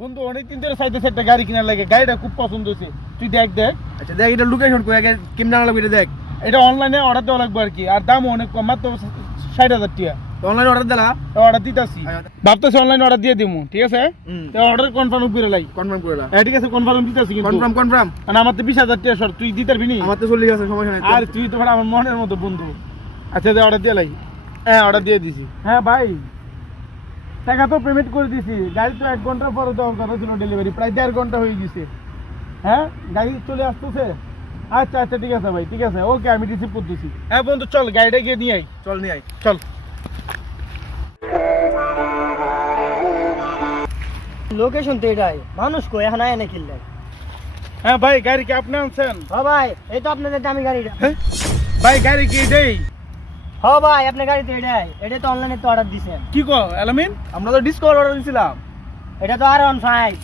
বন্ধু অনেকদিন ধরে চাইতেছে একটা গাড়ি কেনার লাগে, গাড়িটা খুব পছন্দ হয়েছে, তুই দেখ দেখ। আচ্ছা দেখ এটা লোকেশন কই আগে কেমন জানা লাগবে এটা দেখ। এটা অনলাইনে অর্ডার দেওয়া লাগবে আর কি, আর দামও অনেক কম, মাত্র 60,000 টাকা। অনলাইন অর্ডার দিলা? অর্ডার দিতেছি, ভাবতেছি অনলাইন অর্ডার দিয়ে দিব, ঠিক আছে? অর্ডার কনফার্ম করে লাই, কনফার্ম করে দাও। ঠিক আছে কনফার্ম দিতেছি কিন্তু। কনফার্ম মানে আমার তো 20,000 টাকা শর্ট, তুই দিতে পারবি নি? আমার তো চলে গেছে, সমস্যা নাই। আর তুই তো আমার মনের মতো বন্ধু। আচ্ছা দে অর্ডার দিয়ে লাই। হ্যাঁ অর্ডার দিয়ে দিছি। হ্যাঁ ভাই টাকা তো পেমেন্ট করে দিছি, গাড়ি তো 1 ঘন্টা পরে দেওয়ার কথা ছিল ডেলিভারি, প্রায় 1.5 ঘন্টা হয়ে গেছে। হ্যাঁ গাড়ি চলে আসতেছে। আচ্ছা আচ্ছা ঠিক আছে ভাই, ঠিক আছে, ওকে আমি রিসিভ করতেছি। হ্যাঁ বন্ধু চল গাড়িটা গিয়ে নিয়ে আই, চল নিয়ে আই। চল। লোকেশন তো এটাই, মানুষ কই এখন আয় না কিনলে। হ্যাঁ ভাই গাড়ি কি আপনি আনছেন? হ ভাই এই তো আপনাদের দামি গাড়িটা। হ্যাঁ ভাই গাড়ি কি দেই? হ ভাই আপনার গাড়ি তো এটাই, এটা তো অনলাইনে তো অর্ডার দিছেন। কি কো আলামিন? আমরা তো ডিসকভার অর্ডার দিছিলাম। এটা তো R15